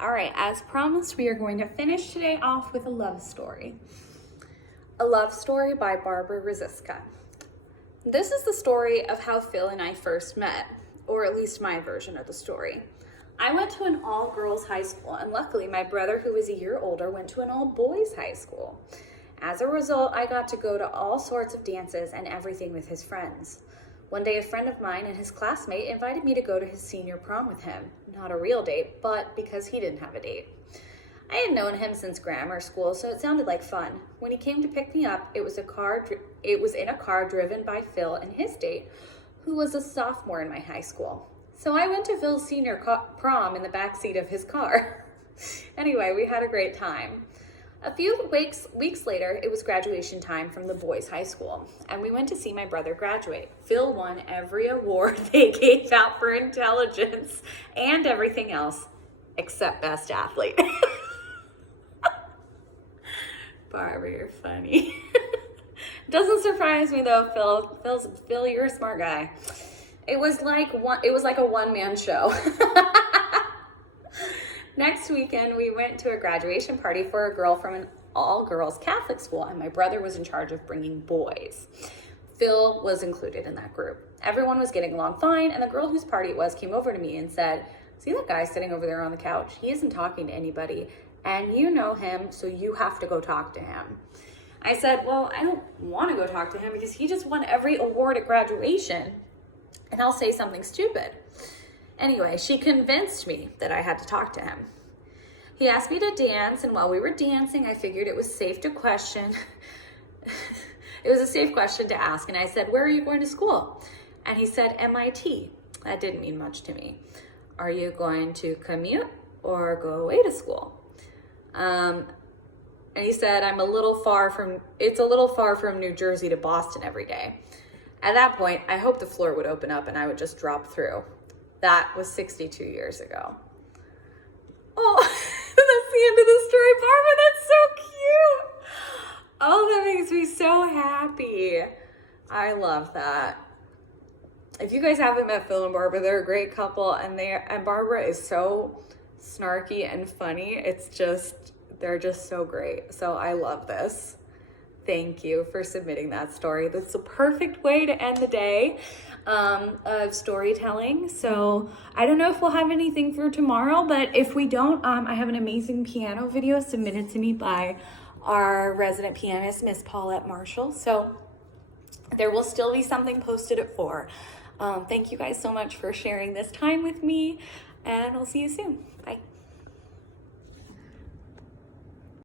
All right, as promised, we are going to finish today off with a love story. A love story by Barbara Rosiska. This is the story of how Phil and I first met, or at least my version of the story. I went to an all-girls high school, and luckily my brother, who was a year older, went to an all-boys high school. As a result, I got to go to all sorts of dances and everything with his friends. One day, a friend of mine and his classmate invited me to go to his senior prom with him. Not a real date, but because he didn't have a date. I had known him since grammar school, so it sounded like fun. When he came to pick me up, it was in a car driven by Phil and his date, who was a sophomore in my high school. So I went to Phil's senior prom in the backseat of his car. Anyway, we had a great time. A few weeks later, it was graduation time from the boys' high school, and we went to see my brother graduate. Phil won every award they gave out for intelligence and everything else, except best athlete. Barbara, you're funny. Doesn't surprise me though, Phil, you're a smart guy. It was like a one-man show. Next weekend, we went to a graduation party for a girl from an all-girls Catholic school, and my brother was in charge of bringing boys. Phil was included in that group. Everyone was getting along fine, and the girl whose party it was came over to me and said, "See that guy sitting over there on the couch? He isn't talking to anybody, and you know him, so you have to go talk to him." I said, "Well, I don't want to go talk to him because he just won every award at graduation, and I'll say something stupid." Anyway, she convinced me that I had to talk to him. He asked me to dance, and while we were dancing, I figured it was a safe question to ask, and I said, "Where are you going to school?" And he said, "MIT. That didn't mean much to me. "Are you going to commute or go away to school?" And he said, it's a little far from New Jersey to Boston every day. At that point, I hoped the floor would open up and I would just drop through. That was 62 years ago. Oh, that's the end of the story, Barbara. That's so cute. Oh, that makes me so happy. I love that. If you guys haven't met Phil and Barbara, they're a great couple, and Barbara is so snarky and funny. They're just so great. So I love this. Thank you for submitting that story. That's the perfect way to end the day of storytelling. So I don't know if we'll have anything for tomorrow, but if we don't, I have an amazing piano video submitted to me by our resident pianist, Miss Paulette Marshall. So there will still be something posted at 4. Thank you guys so much for sharing this time with me, and I'll see you soon. Bye.